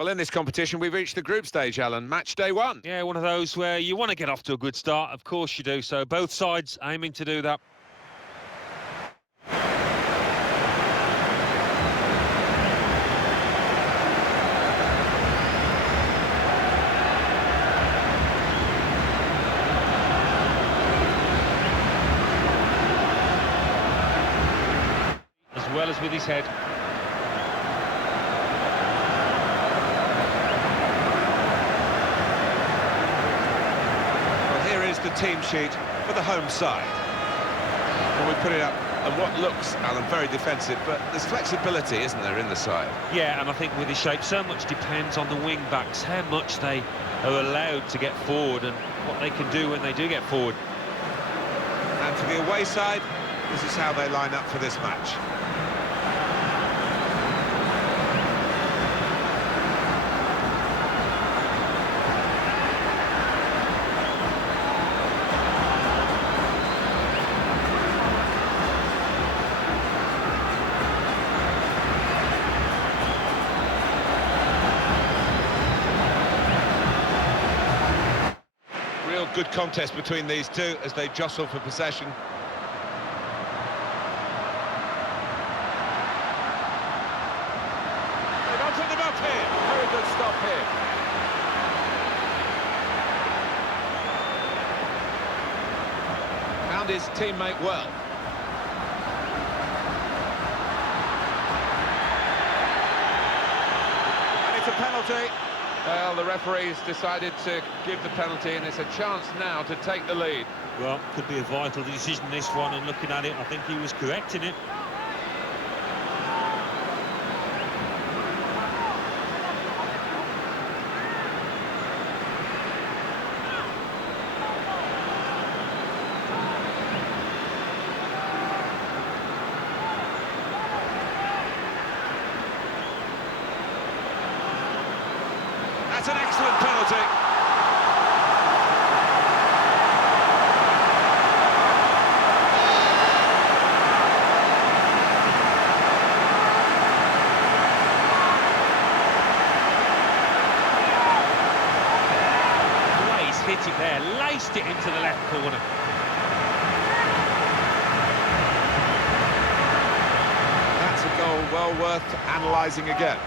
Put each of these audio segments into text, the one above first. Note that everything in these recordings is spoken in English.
Well, in this competition, we've reached the group stage, Alan. Match day one. Yeah, one of those where you want to get off to a good start. Of course you do. So both sides aiming to do that. As well as with his head. The team sheet for the home side. When we put it up, and what looks, Alan, very defensive, but there's flexibility, isn't there, in the side? Yeah, and I think with his shape, so much depends on the wing-backs, how much they are allowed to get forward and what they can do when they do get forward. And for the away side, this is how they line up for this match. Good contest between these two as they jostle for possession. They've opened them up here. Very good stop here. Found his teammate well. And it's a penalty. Well, the referee's decided to give the penalty, and it's a chance now to take the lead. Well, could be a vital decision, this one, and looking at it, I think he was correct in it. That's an excellent penalty. Blaze hit it there, laced it into the left corner. That's a goal well worth analysing again.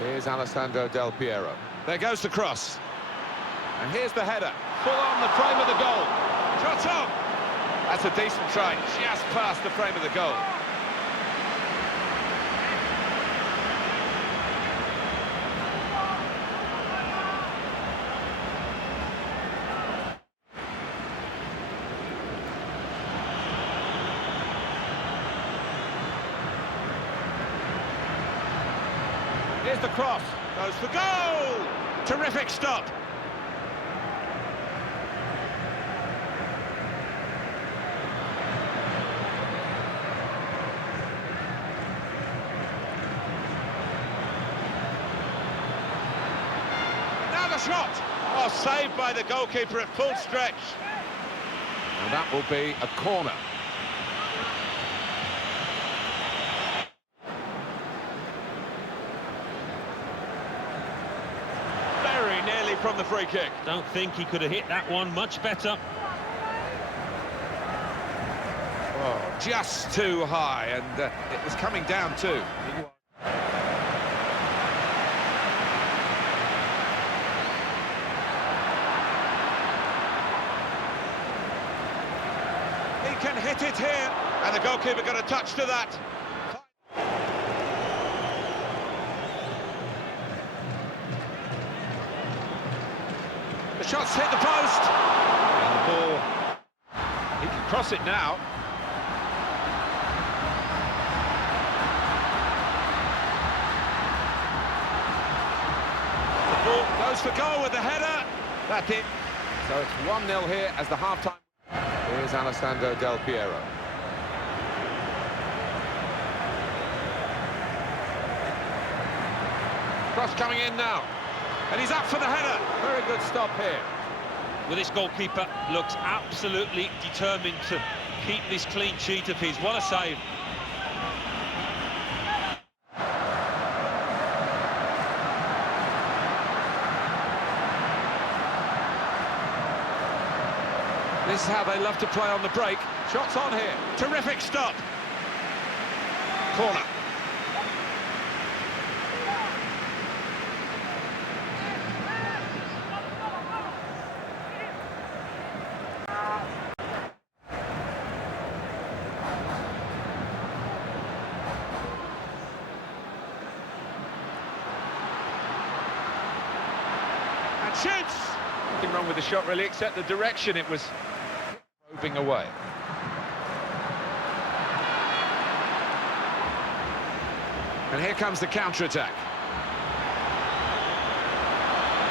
Here's Alessandro Del Piero. There goes the cross. And here's the header. Full on the frame of the goal. Shot on! That's a decent try, just past the frame of the goal. Here's the cross, goes for goal! Terrific stop. Now the shot! Oh, saved by the goalkeeper at full stretch. And that will be a corner. Nearly from the free kick. Don't think he could have hit that one much better. Oh, just too high, and it was coming down too. He can hit it here, and the goalkeeper got a touch to that. The shot's hit the post. And the ball, he can cross it now. The ball goes for goal with the header. That's it. So it's 1-0 here as the half-time. Here's Alessandro Del Piero. Cross coming in now. And he's up for the header. Very good stop here. Well, this goalkeeper looks absolutely determined to keep this clean sheet of his. What a save. This is how they love to play on the break. Shots on here. Terrific stop. Corner. And shoots! Nothing wrong with the shot really, except the direction it was probing away. And here comes the counter-attack.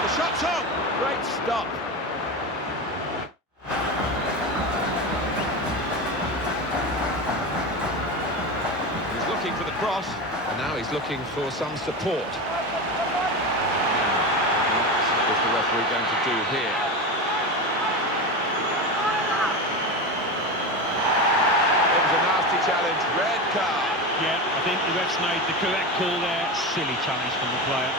The shot's on! Great stop. He's looking for the cross, and now he's looking for some support. What is the referee going to do here? It was a nasty challenge, red card. Yeah, I think the ref's made the correct call there. Silly challenge from the player.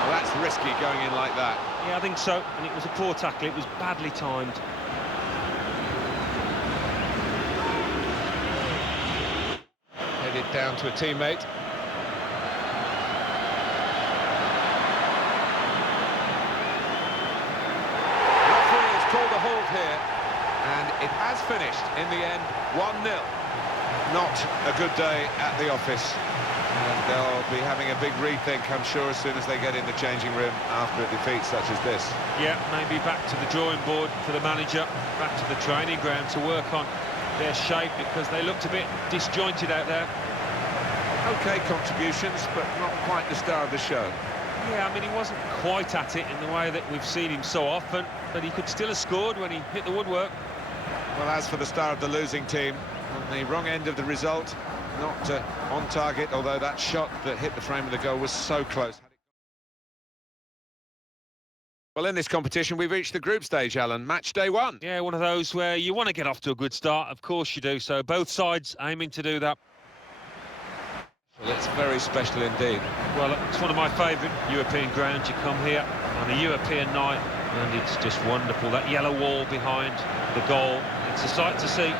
Well, that's risky going in like that. Yeah, I think so. And it was a poor tackle. It was badly timed. Headed down to a teammate. Called a halt here, and it has finished in the end 1-0. Not a good day at the office, and they'll be having a big rethink, I'm sure, as soon as they get in the changing room after a defeat such as this. Yeah, maybe back to the drawing board for the manager, back to the training ground to work on their shape, because they looked a bit disjointed out there. OK contributions, but not quite the star of the show. Yeah, I mean, he wasn't quite at it in the way that we've seen him so often, but he could still have scored when he hit the woodwork. Well, as for the star of the losing team, on the wrong end of the result, not on target, although that shot that hit the frame of the goal was so close. Well, in this competition, we've reached the group stage, Alan. Match day 1. Yeah, one of those where you want to get off to a good start. Of course you do. So both sides aiming to do that. Well, it's very special indeed. Well, it's one of my favourite European grounds. You come here on a European night, and it's just wonderful. That yellow wall behind the goal, it's a sight to see.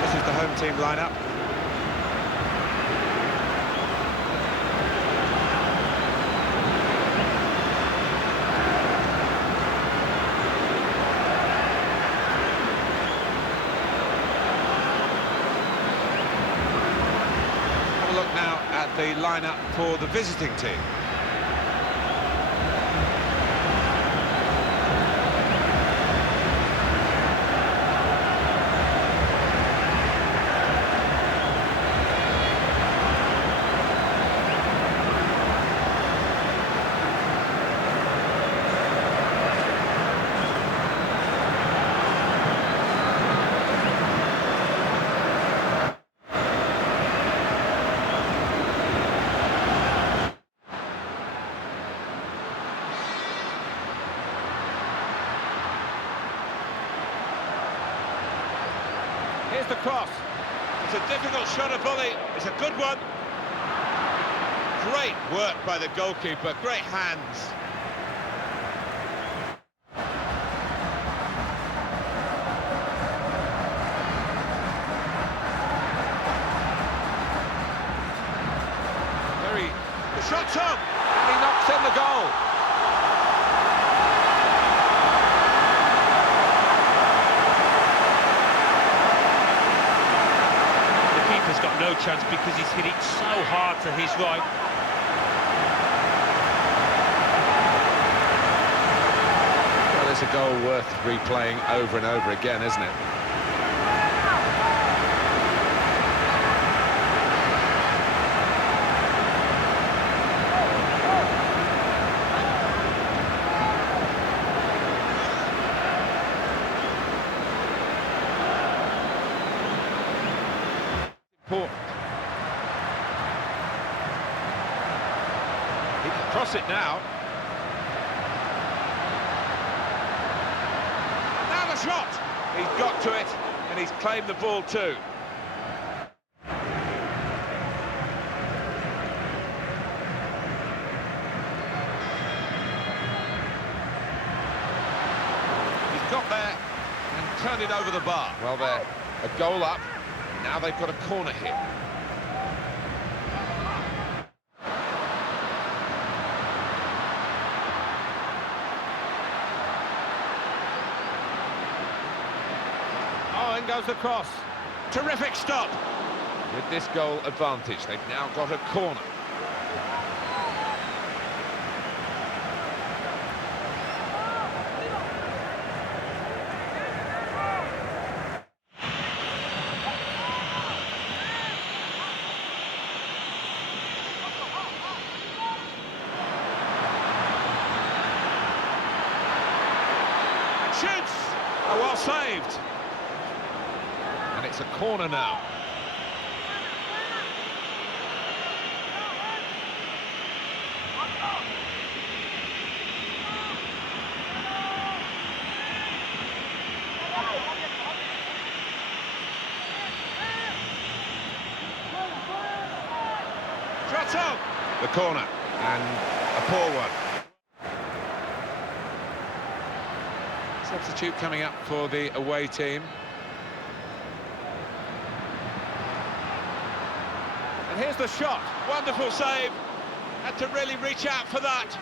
This is the home team lineup. Look now at the lineup for the visiting team. Here's the cross. It's a difficult shot of volley. It's a good one. Great work by the goalkeeper. Great hands. The shot's on, and he knocks in the goal. Has got no chance because he's hit it so hard to his right. Well, there's It's a goal worth replaying over and over again, isn't it? Important. He can cross it now. Now the shot! He's got to it, and he's claimed the ball too. He's got there and turned it over the bar. Well, they're a goal up. Now they've got a corner here. Oh, in goes the cross. Terrific stop. With this goal advantage, they've now got a corner. Shoots! Oh, well saved. And it's a corner now. Shot on! The corner, and a poor one. Substitute coming up for the away team. And here's the shot. Wonderful save. Had to really reach out for that.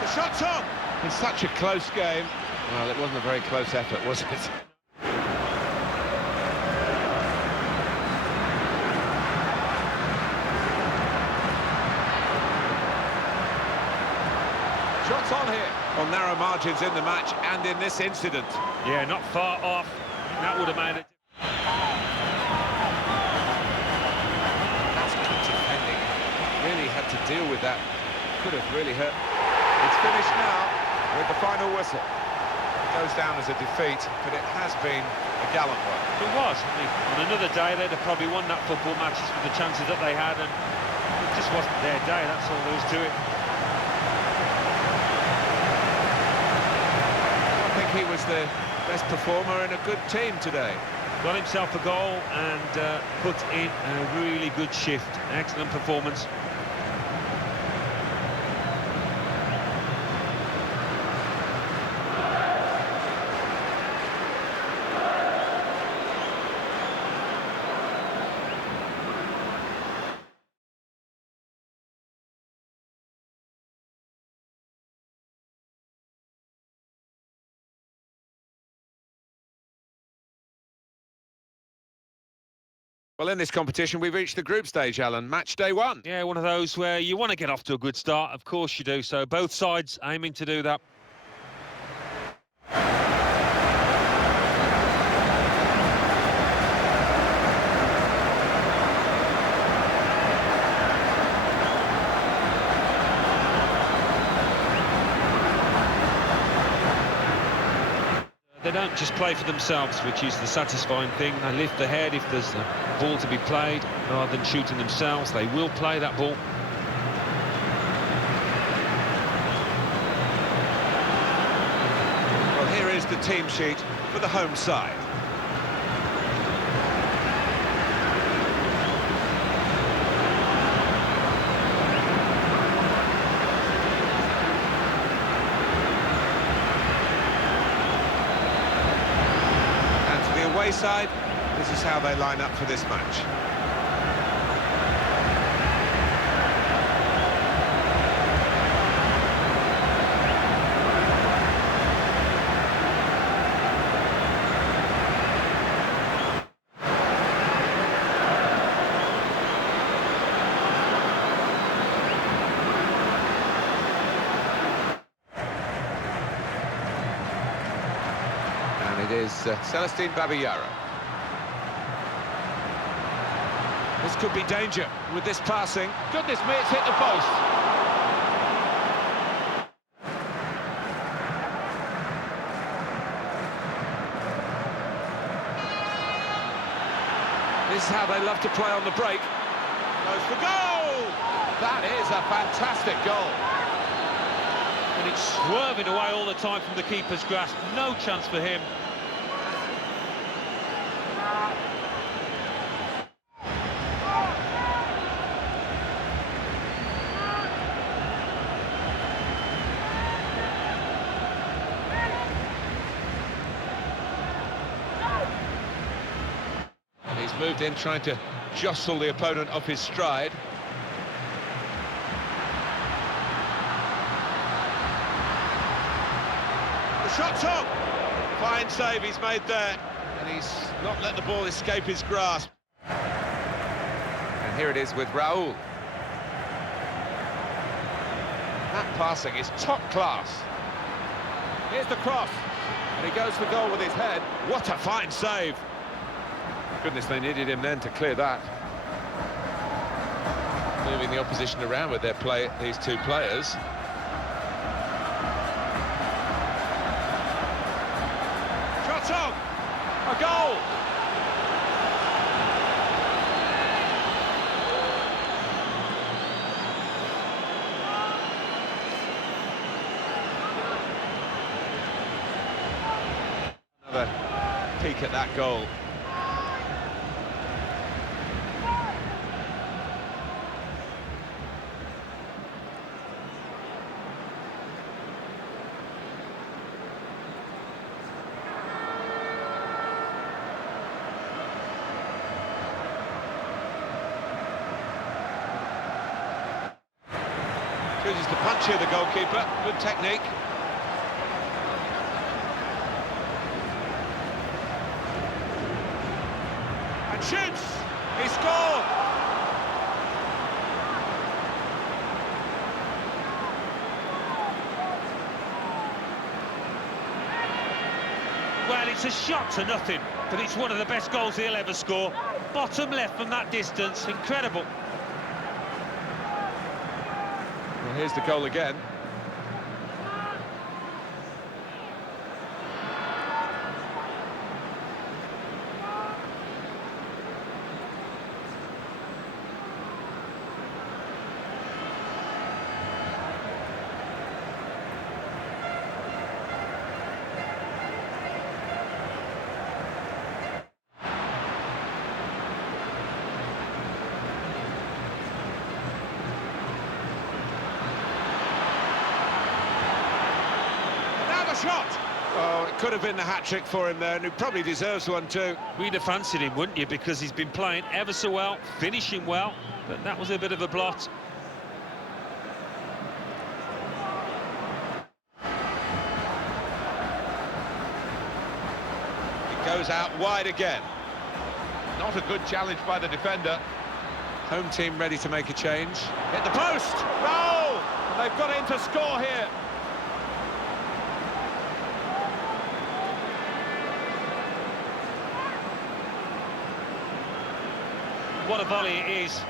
The shot's on. It's such a close game. Well, it wasn't a very close effort, was it? Shots on here. Well, narrow margins in the match and in this incident. Yeah, not far off. That would have made it. That's good defending. Really had to deal with that. Could have really hurt. It's finished now with the final whistle. It goes down as a defeat, but it has been a gallant one. It was. I mean, on another day, they'd have probably won that football match with the chances that they had, and it just wasn't their day. That's all there is to it. He was the best performer in a good team today. Got himself a goal and put in a really good shift. Excellent performance. Well, in this competition, we've reached the group stage, Alan. Match day one. Yeah, one of those where you want to get off to a good start. Of course you do. So both sides aiming to do that. They don't just play for themselves, which is the satisfying thing. They lift the head if there's a ball to be played, rather than shooting themselves. They will play that ball. Well, here is the team sheet for the home side. Side, this is how they line up for this match. is Celestine Babillaro. This could be danger with this passing. Goodness me, it's hit the post. This is how they love to play on the break. Goes for goal! That is a fantastic goal. And it's swerving away all the time from the keeper's grasp. No chance for him. He's moved in, trying to jostle the opponent off his stride. The shot's on! Fine save he's made there, and he's not let the ball escape his grasp. And here it is with Raul. That passing is top class. Here's the cross, and he goes for goal with his head. What a fine save! Goodness, they needed him then to clear that. Moving the opposition around with their play, these two players. Shot on! A goal! Another peek at that goal. Chooses to punch here, the goalkeeper. Good technique. And shoots! He scored! Well, it's a shot to nothing, but it's one of the best goals he'll ever score. Bottom left from that distance, incredible. Well, here's the goal again. Shot! Oh, it could have been the hat-trick for him there, and he probably deserves one too. We'd have fancied him, wouldn't you? Because he's been playing ever so well, finishing well, but that was a bit of a blot. It goes out wide again. Not a good challenge by the defender. Home team ready to make a change. Hit the post! Goal! And they've got in to score here. What a volley it is.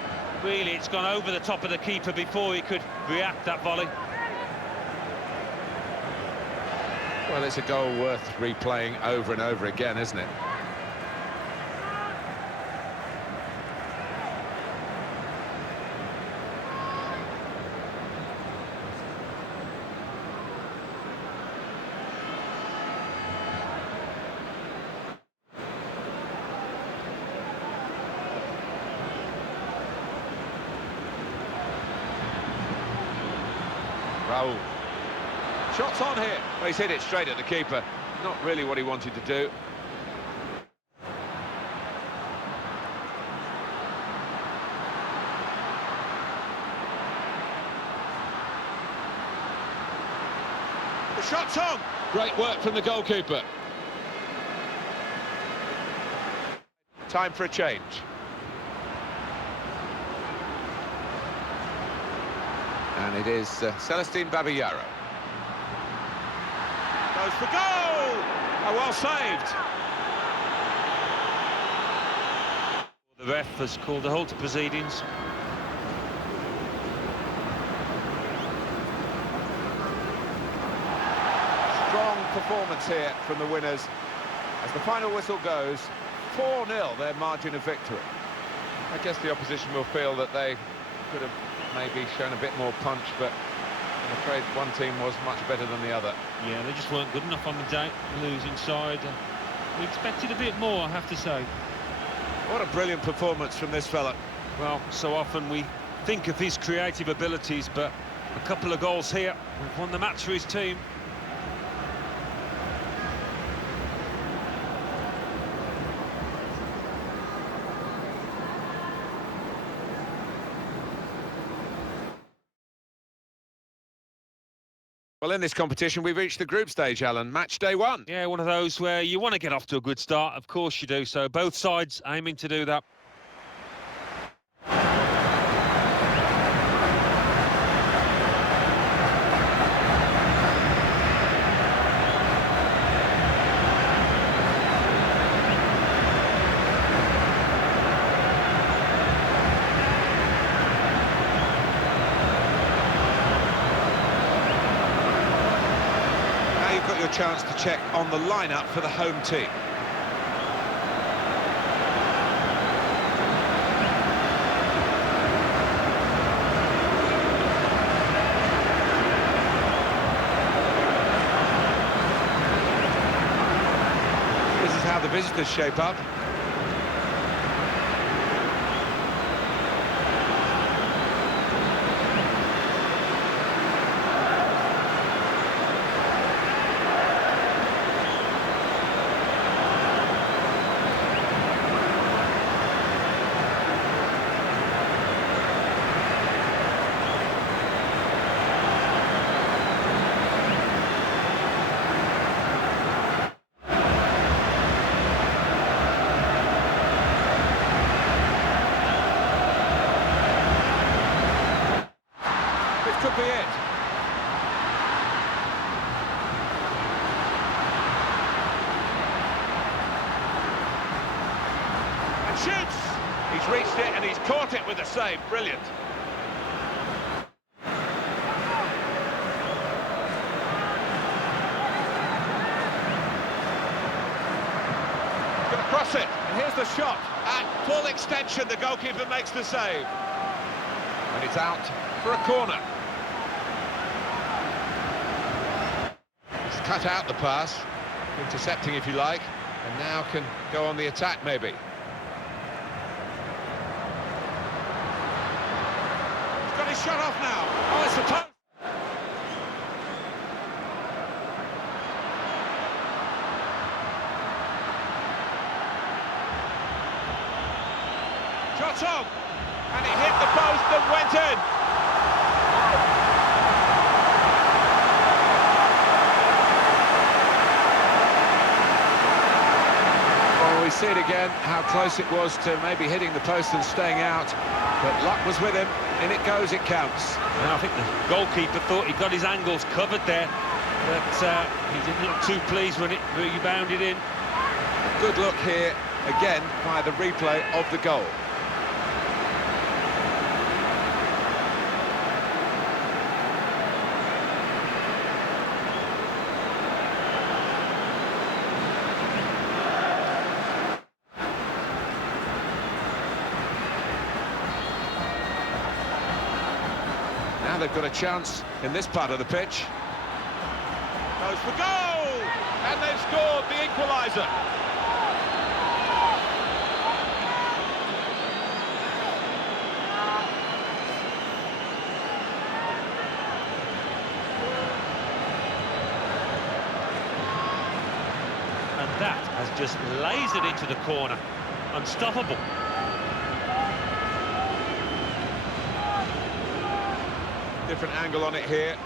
Really, it's gone over the top of the keeper before he could react, that volley. Well, it's a goal worth replaying over and over again, isn't it? Raul. Shots on here. Well, he's hit it straight at the keeper. Not really what he wanted to do. The shot's on. Great work from the goalkeeper. Time for a change. And it is Celestine Babillaro. Goes for goal! Oh, well saved. The ref has called a halt to proceedings. Strong performance here from the winners. As the final whistle goes, 4-0 their margin of victory. I guess the opposition will feel that they could have maybe shown a bit more punch, but I'm afraid one team was much better than the other. Yeah, they just weren't good enough on the day, losing side. We expected a bit more, I have to say. What a brilliant performance from this fella. Well, so often we think of his creative abilities, but a couple of goals here, we've won the match for his team. Well, in this competition, we've reached the group stage, Alan. Match day 1. Yeah, one of those where you want to get off to a good start. Of course you do. So both sides aiming to do that. Chance to check on the lineup for the home team. This is how the visitors shape up. Could be it. And shoots! He's reached it and he's caught it with a save. Brilliant. He's going to cross it. And here's the shot. At full extension, the goalkeeper makes the save. And it's out for a corner. Cut out the pass, intercepting if you like, and now can go on the attack maybe. He's got his shot off now. Oh, it's the post. Shot on, and it hit the post and went in. We see it again, how close it was to maybe hitting the post and staying out, but luck was with him. In it goes, it counts. And I think the goalkeeper thought he got his angles covered there, but he didn't look too pleased when it rebounded in. Good look here, again, by the replay of the goal. Now they've got a chance in this part of the pitch. Goes for goal! And they've scored the equaliser. And that has just lasered into the corner. Unstoppable. Different angle on it here.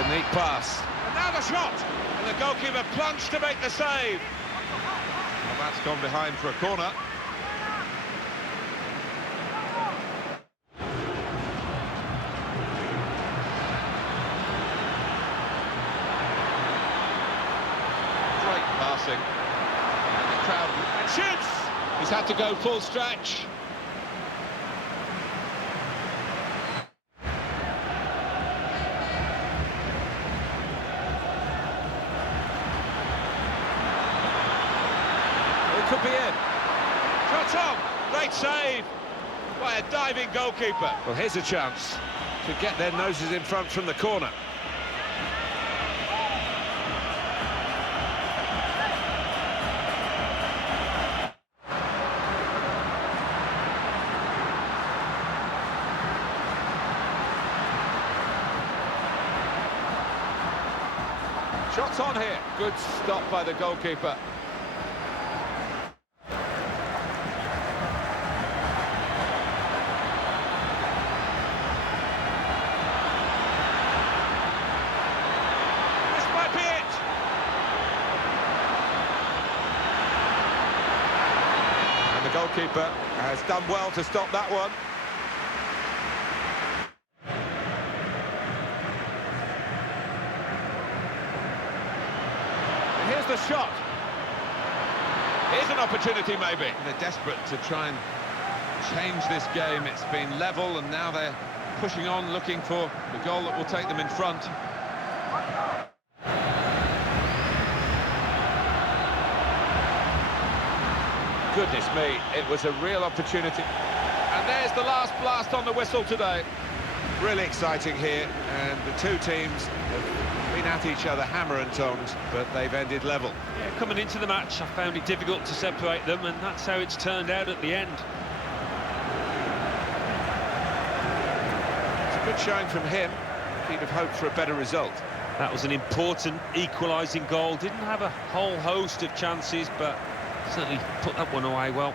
a neat pass. And now the shot! And the goalkeeper plunged to make the save. Well, that's gone behind for a corner. Great passing. And the crowd... And shoots! He's had to go full stretch. Could be in. Shots on. Great save by a diving goalkeeper. Well, here's a chance to get their noses in front from the corner. Shots on here. Good stop by the goalkeeper. The goalkeeper has done well to stop that one. And here's the shot. Here's an opportunity, maybe. They're desperate to try and change this game. It's been level, and now they're pushing on, looking for the goal that will take them in front. Goodness me, it was a real opportunity. And there's the last blast on the whistle today. Really exciting here, and the two teams have been at each other hammer and tongs, but they've ended level. Yeah, coming into the match, I found it difficult to separate them, and that's how it's turned out at the end. It's a good showing from him. He'd have hoped for a better result. That was an important equalising goal. Didn't have a whole host of chances, but certainly put that one away well.